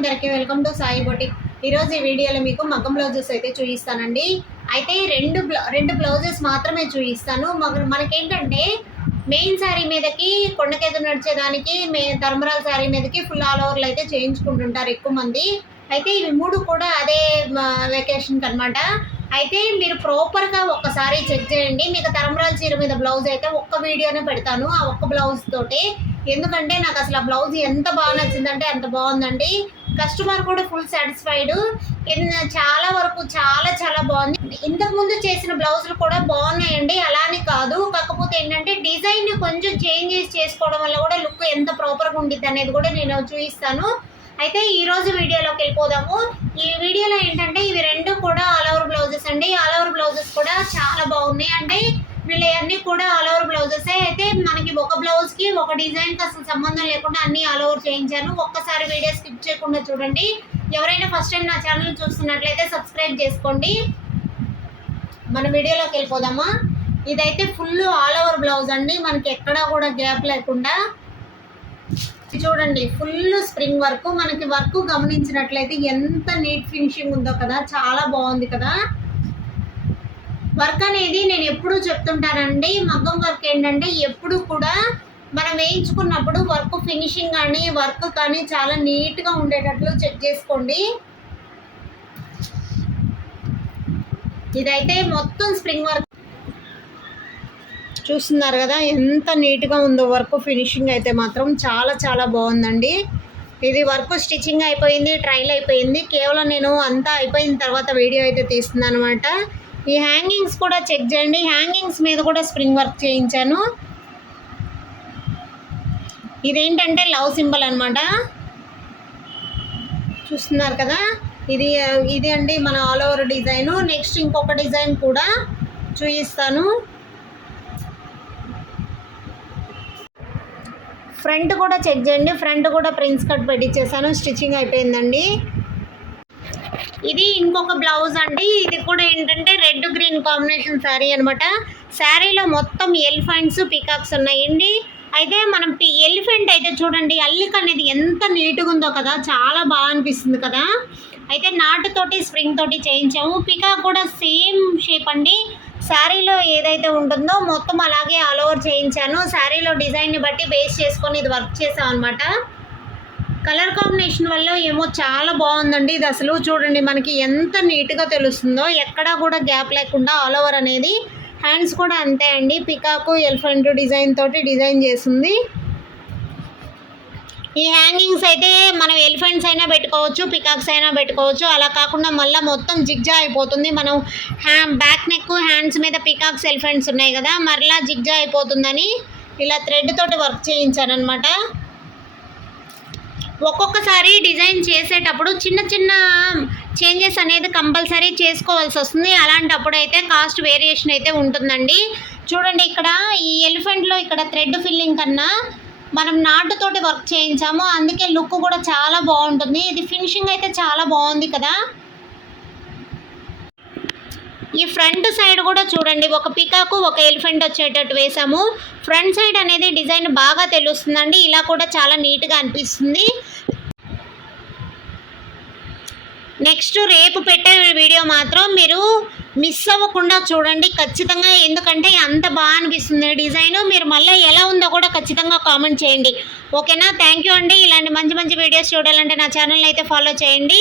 అందరికీ welcome to Sai boutique. ఈరోజు ఈ వీడియోలో మీకు మగ్గం బ్లౌజెస్ అయితే చూపిస్తానండి. అయితే రెండు బ్లౌజెస్ మాత్రమే చూపిస్తాను. మనకేంటంటే మెయిన్ శారీ మీదకి కొండకేదు నడిచేదానికి ధర్మరాల్ శారీ మీదకి ఫుల్ ఆల్ ఓవర్లు అయితే చేయించుకుంటుంటారు ఎక్కువ మంది. అయితే ఇవి మూడు కూడా అదే వెకేషన్కి అనమాట. అయితే మీరు ప్రాపర్గా ఒక్కసారి చెక్ చేయండి. మీకు ధర్మరాల్ చీర మీద బ్లౌజ్ అయితే ఒక్క వీడియోనే పెడతాను, ఆ ఒక్క బ్లౌజ్ తోటి. ఎందుకంటే నాకు అసలు ఆ బ్లౌజ్ ఎంత బాగా నచ్చిందంటే అంత బాగుందండి. కస్టమర్ కూడా ఫుల్ సాటిస్ఫైడ్. చాలా వరకు చాలా చాలా బాగుంది. ఇంతకుముందు చేసిన బ్లౌజులు కూడా బాగున్నాయండి, అలానే కాదు. కాకపోతే ఏంటంటే డిజైన్ కొంచెం చేంజ్ చేసుకోవడం వల్ల కూడా లుక్ ఎంత ప్రాపర్గా ఉండిద్ది అనేది కూడా నేను చూపిస్తాను. అయితే ఈరోజు వీడియోలోకి వెళ్ళిపోదాము. ఈ వీడియోలో ఏంటంటే ఇవి రెండు కూడా ఆల్ ఓవర్ బ్లౌజెస్ అండి. ఆల్ ఓవర్ బ్లౌజెస్ కూడా చాలా బాగున్నాయి. అంటే వీళ్ళన్నీ కూడా ఆల్ ఓవర్ బ్లౌజెసే. అయితే మనకి ఒక బ్లౌజ్కి ఒక డిజైన్కి అసలు సంబంధం లేకుండా అన్నీ ఆల్ ఓవర్ చేయించాను. ఒక్కసారి వీడియో స్కిప్ చేయకుండా చూడండి. ఎవరైనా ఫస్ట్ టైం నా ఛానల్ చూస్తున్నట్లయితే సబ్స్క్రైబ్ చేసుకోండి. మన వీడియోలోకి వెళ్ళిపోదామా. ఇదైతే ఫుల్ ఆల్ ఓవర్ బ్లౌజ్ అండి, మనకి ఎక్కడా కూడా గ్యాప్ లేకుండా. చూడండి ఫుల్ స్ప్రింగ్ వర్క్. మనకి వర్క్ గమనించినట్లయితే ఎంత నీట్ ఫినిషింగ్ ఉందో కదా, చాలా బాగుంది కదా. వర్క్ అనేది నేను ఎప్పుడూ చెప్తుంటానండి, మగ్గం వర్క్ ఏంటంటే ఎప్పుడు కూడా మనం వేయించుకున్నప్పుడు వర్క్ ఫినిషింగ్ కానీ వర్క్ కానీ చాలా నీట్గా ఉండేటట్లు చెక్ చేసుకోండి. ఇదైతే మొత్తం స్ప్రింగ్ వర్క్ చూస్తున్నారు కదా, ఎంత నీట్గా ఉందో వర్క్ ఫినిషింగ్ అయితే మాత్రం చాలా చాలా బాగుందండి. ఇది వర్క్ స్టిచ్చింగ్ అయిపోయింది, ట్రైల్ అయిపోయింది. కేవలం నేను అంతా అయిపోయిన తర్వాత వీడియో అయితే తీస్తున్నాను అనమాట. ఈ హ్యాంగింగ్స్ కూడా చెక్ చేయండి. హ్యాంగింగ్స్ మీద కూడా స్ప్రింగ్ వర్క్ చేయించాను. ఇదేంటంటే లవ్ సింబల్ అనమాట, చూస్తున్నారు కదా. ఇది అండి మన ఆల్ ఓవర్ డిజైను. నెక్స్ట్ ఇంకొక డిజైన్ కూడా చూపిస్తాను. ఫ్రంట్ కూడా చెక్ చేయండి. ఫ్రంట్ కూడా ప్రిన్స్ కట్ పెట్టించేసాను, స్టిచ్చింగ్ అయిపోయిందండి. ఇది ఇంకొక బ్లౌజ్ అండి. ఇది కూడా ఏంటంటే రెడ్ గ్రీన్ కాంబినేషన్ శారీ అనమాట. శారీలో మొత్తం ఎలిఫెంట్స్ పీకాక్స్ ఉన్నాయండి. అయితే మనం ఎలిఫెంట్ అయితే చూడండి, అల్లిక అనేది ఎంత నీట్గా ఉందో కదా, చాలా బాగా అనిపిస్తుంది కదా. అయితే నాటుతోటి స్ప్రింగ్ తోటి చేయించాము. పీకాక్ కూడా సేమ్ షేప్ అండి. శారీలో ఏదైతే ఉంటుందో మొత్తం అలాగే ఆల్ ఓవర్ చేయించాను. శారీలో డిజైన్ని బట్టి బేస్ చేసుకొని ఇది వర్క్ చేసాం అనమాట. కలర్ కాంబినేషన్ వల్ల ఏమో చాలా బాగుందండి. ఇది అసలు చూడండి మనకి ఎంత నీట్గా తెలుస్తుందో, ఎక్కడా కూడా గ్యాప్ లేకుండా ఆల్ ఓవర్ అనేది. హ్యాండ్స్ కూడా అంతే అండి, పికాకు ఎలిఫెంట్ డిజైన్ తోటి డిజైన్ చేసింది. ఈ హ్యాంగింగ్స్ అయితే మనం ఎలిఫెంట్స్ అయినా పెట్టుకోవచ్చు, పికాక్స్ అయినా పెట్టుకోవచ్చు. అలా కాకుండా మళ్ళీ మొత్తం జిగ్జా అయిపోతుంది. మనం బ్యాక్ నెక్ హ్యాండ్స్ మీద పికాక్స్ ఎలిఫెంట్స్ ఉన్నాయి కదా, మరలా జిగ్జా అయిపోతుందని ఇలా థ్రెడ్ తోటి వర్క్ చేయించాను అనమాట. ఒక్కొక్కసారి డిజైన్ చేసేటప్పుడు చిన్న చిన్న చేంజెస్ అనేది కంపల్సరీ చేసుకోవాల్సి వస్తుంది. అలాంటప్పుడు అయితే కాస్ట్ వేరియేషన్ అయితే ఉంటుందండి. చూడండి ఇక్కడ ఈ ఎలిఫెంట్లో ఇక్కడ థ్రెడ్ ఫిల్లింగ్ కన్నా మనం నాటుతోటి వర్క్ చేయించాము, అందుకే లుక్ కూడా చాలా బాగుంటుంది. ఇది ఫినిషింగ్ అయితే చాలా బాగుంది కదా. ఈ ఫ్రంట్ సైడ్ కూడా చూడండి, ఒక పికాకు ఒక ఎలిఫెంట్ వచ్చేటట్టు వేసాము. ఫ్రంట్ సైడ్ అనేది డిజైన్ బాగా తెలుస్తుందండి. ఇలా కూడా చాలా నీట్గా అనిపిస్తుంది. నెక్స్ట్ రేపు పెట్టే వీడియో మాత్రం మీరు మిస్ అవ్వకుండా చూడండి ఖచ్చితంగా. ఎందుకంటే అంత బాగా అనిపిస్తుంది డిజైన్. మీరు మళ్ళీ ఎలా ఉందో కూడా ఖచ్చితంగా కామెంట్ చేయండి. ఓకేనా. థ్యాంక్ యూ అండి. ఇలాంటి మంచి మంచి వీడియోస్ చూడాలంటే నా ఛానల్ని అయితే ఫాలో చేయండి.